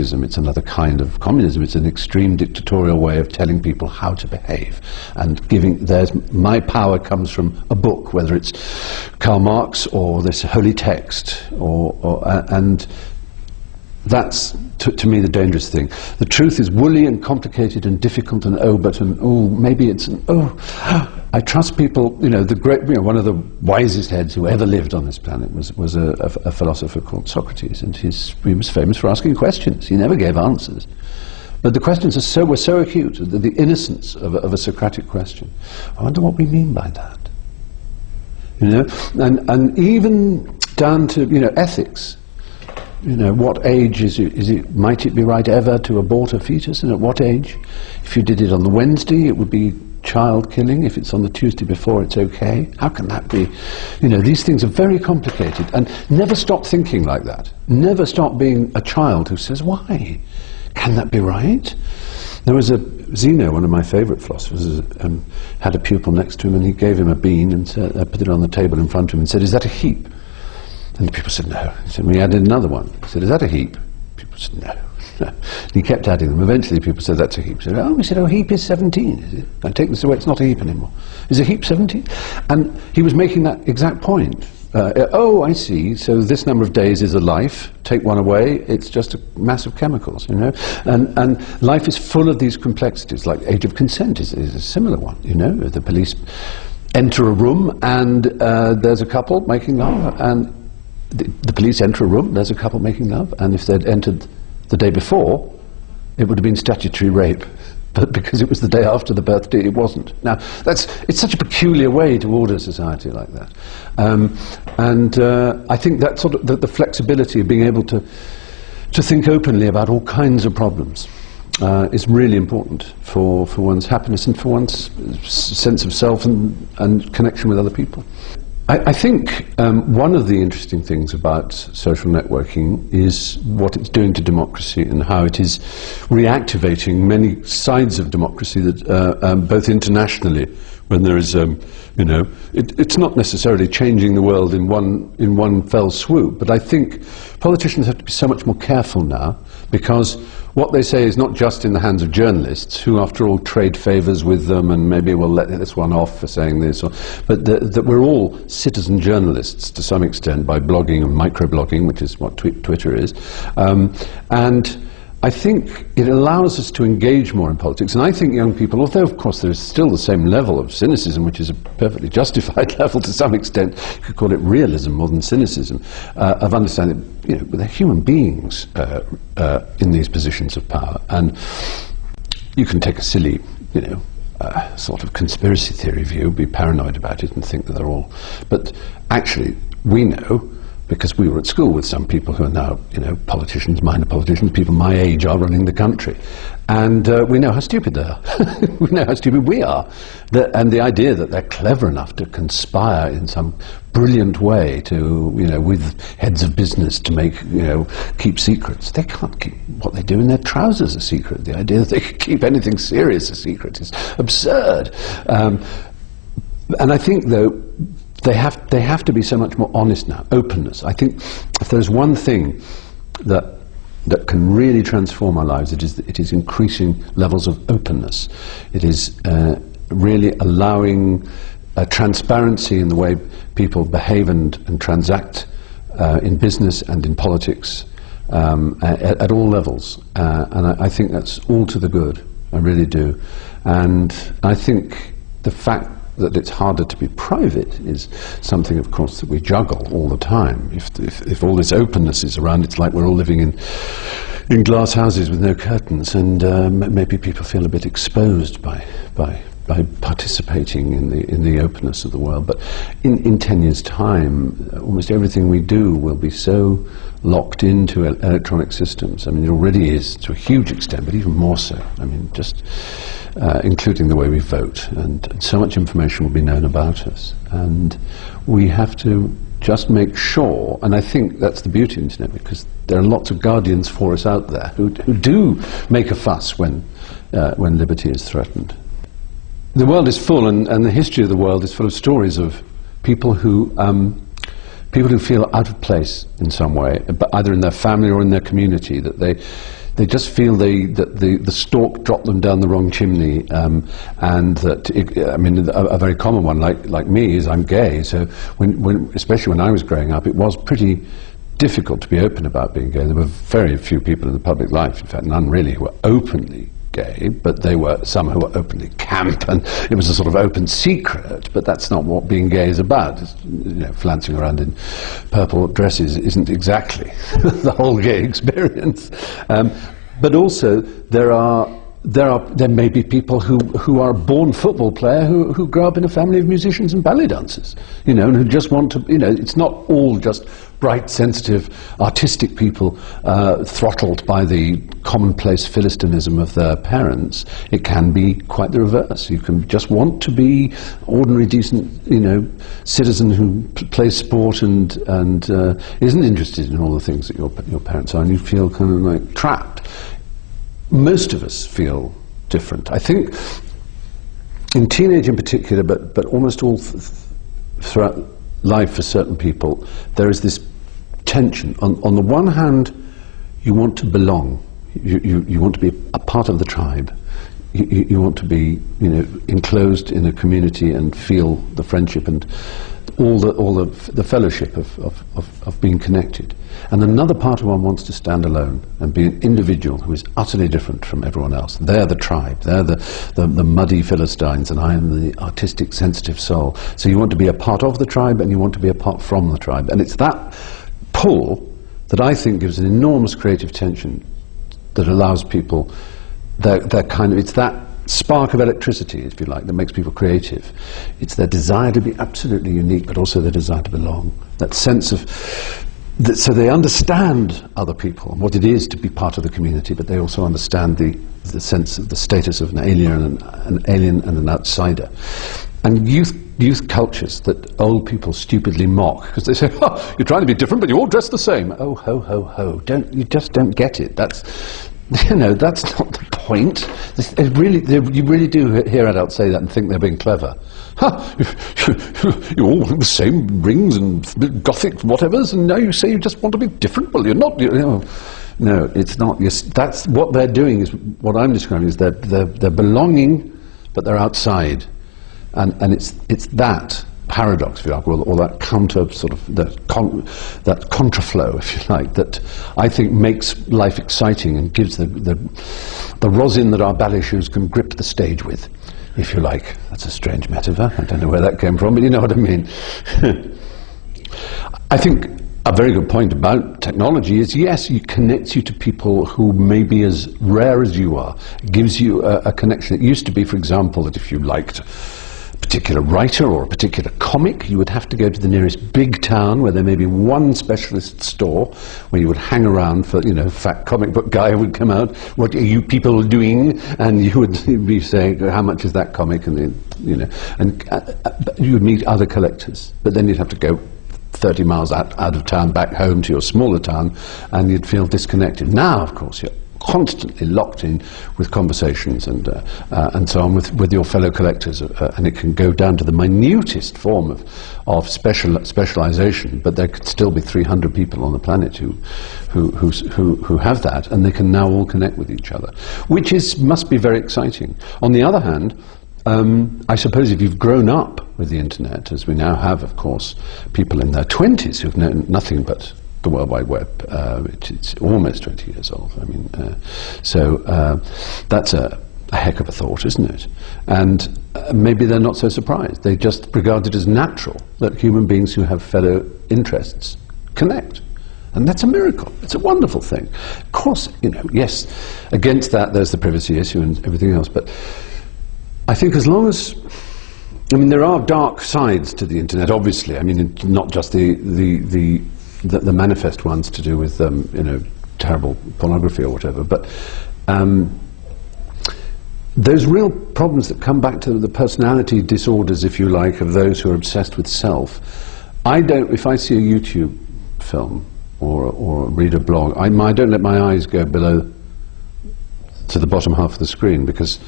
fascism, it's another kind of communism. It's an extreme dictatorial way of telling people how to behave and giving. My power comes from a book, whether it's Karl Marx or this holy text, and that's, to me, the dangerous thing. The truth is woolly and complicated and difficult and maybe it's I trust people. You know, one of the wisest heads who ever lived on this planet was a philosopher called Socrates, and he was famous for asking questions. He never gave answers, but the questions were so acute. The innocence of a Socratic question. I wonder what we mean by that. You know, and even down to ethics. You know, what age might it be right ever to abort a fetus, and at what age? If you did it on the Wednesday, it would be child killing. If it's on the Tuesday before, it's okay. How can that be? You know, these things are very complicated, and never stop thinking like that. Never stop being a child who says, why? Can that be right? There was Zeno, one of my favourite philosophers, had a pupil next to him, and he gave him a bean and put it on the table in front of him and said, is that a heap? And the people said, no. He said, we added another one. He said, is that a heap? People said, no. And he kept adding them. Eventually people said, that's a heap. He said, a heap is 17, is it? I take this away, it's not a heap anymore. Is a heap 17? And he was making that exact point. I see, so this number of days is a life. Take one away, it's just a mass of chemicals, you know? And life is full of these complexities, like age of consent is a similar one, you know? The police enter a room and there's a couple making love, and the police enter a room, there's a couple making love, and if they'd entered the day before, it would have been statutory rape. But because it was the day after the birthday, it wasn't. Now, it's such a peculiar way to order society like that. I think that sort of the flexibility of being able to think openly about all kinds of problems is really important for one's happiness and for one's sense of self and connection with other people. I think one of the interesting things about social networking is what it's doing to democracy and how it is reactivating many sides of democracy that both internationally, when there is, it's not necessarily changing the world in one fell swoop, but I think politicians have to be so much more careful now, because what they say is not just in the hands of journalists, who after all trade favours with them and maybe will let this one off for saying this, but that we're all citizen journalists to some extent by blogging and microblogging, which is what Twitter is. And I think it allows us to engage more in politics, and I think young people, although of course there is still the same level of cynicism, which is a perfectly justified level to some extent, you could call it realism more than cynicism, of understanding that they're human beings in these positions of power, and you can take a silly, sort of conspiracy theory view, be paranoid about it and think that they're all, but actually we know, because we were at school with some people who are now, politicians, minor politicians, people my age are running the country. And we know how stupid they are. We know how stupid we are. And the idea that they're clever enough to conspire in some brilliant way to, with heads of business to keep secrets. They can't keep what they do in their trousers a secret. The idea that they could keep anything serious a secret is absurd. And I think, though, they have to be so much more honest now. Openness. I think if there's one thing that can really transform our lives, it is increasing levels of openness. It is really allowing transparency in the way people behave and transact in business and in politics at all levels. And I think that's all to the good. I really do. And I think the fact that it's harder to be private is something, of course, that we juggle all the time. If all this openness is around, it's like we're all living in glass houses with no curtains, and maybe people feel a bit exposed by participating in the openness of the world. But in 10 years' time, almost everything we do will be so locked into electronic systems. I mean, it already is to a huge extent, but even more so. I mean, just including the way we vote, and so much information will be known about us, and we have to just make sure, and I think that's the beauty of the internet, because there are lots of guardians for us out there who do make a fuss when liberty is threatened. The world is full, and the history of the world is full of stories of people who feel out of place in some way, but either in their family or in their community, that they just feel that the stork dropped them down the wrong chimney, and that I mean, a very common one, like me, is I'm gay. So especially when I was growing up, it was pretty difficult to be open about being gay. There were very few people in the public life, in fact none really, who were openly gay, but they were some who were openly camp, and it was a sort of open secret. But that's not what being gay is about. It's, you know, flouncing around in purple dresses isn't exactly the whole gay experience. But also there may be people who are born football player who grow up in a family of musicians and ballet dancers, you know, and who just want to, you know, it's not all just bright, sensitive, artistic people throttled by the commonplace philistinism of their parents. It can be quite the reverse. You can just want to be ordinary, decent, you know, citizen who plays sport and isn't interested in all the things that your parents are, and you feel kind of like trapped. Most of us feel different. I think in teenage in particular, but almost all throughout life for certain people, there is this tension. On the one hand, you want to belong. You want to be a part of the tribe. You want to be, you know, enclosed in a community and feel the friendship and all the fellowship of being connected. And another part of one wants to stand alone and be an individual who is utterly different from everyone else. They're the tribe. They're the muddy Philistines, and I am the artistic, sensitive soul. So you want to be a part of the tribe, and you want to be apart from the tribe. And it's that pull that I think gives an enormous creative tension that allows people, it's that spark of electricity, if you like, that makes people creative. It's their desire to be absolutely unique, but also their desire to belong. That sense of, so they understand other people and what it is to be part of the community, but they also understand the sense of the status of an alien and an outsider. And youth cultures that old people stupidly mock, because they say, oh, you're trying to be different, but you all dress the same. Oh, ho, ho, ho. You just don't get it. That's, you know, that's not the point. You really do hear adults say that and think they're being clever. You all the same rings and gothic whatevers, and now you say you just want to be different. Well, you're not. No, it's not. That's what they're doing. Is what I'm describing is they're belonging, but they're outside, and it's that paradox, if you like, or that counter sort of that contraflow, if you like, that I think makes life exciting and gives the rosin that our ballet shoes can grip the stage with, if you like. That's a strange metaphor. I don't know where that came from, but you know what I mean. I think a very good point about technology is, yes, it connects you to people who may be as rare as you are. It gives you a connection. It used to be, for example, that if you liked particular writer or a particular comic, you would have to go to the nearest big town where there may be one specialist store where you would hang around for, you know, fat comic book guy would come out, what are you people doing? And you would be saying, how much is that comic? And then, you know, and you would meet other collectors, but then you'd have to go 30 miles out of town back home to your smaller town, and you'd feel disconnected. Now, of course, you're constantly locked in with conversations and so on with your fellow collectors, and it can go down to the minutest form of specialization, but there could still be 300 people on the planet who have that, and they can now all connect with each other, which must be very exciting. On the other hand, I suppose if you've grown up with the internet, as we now have, of course, people in their 20s who've known nothing but the World Wide Web, it's almost 20 years old. I mean, so that's a heck of a thought, isn't it? And maybe they're not so surprised. They just regard it as natural that human beings who have fellow interests connect. And that's a miracle. It's a wonderful thing. Of course, you know, yes, against that there's the privacy issue and everything else, but I think as long as, I mean, there are dark sides to the internet, obviously. I mean, not just the manifest ones to do with, you know, terrible pornography or whatever, but those real problems that come back to the personality disorders, if you like, of those who are obsessed with self. If I see a YouTube film or read a blog, I don't let my eyes go below to the bottom half of the screen, because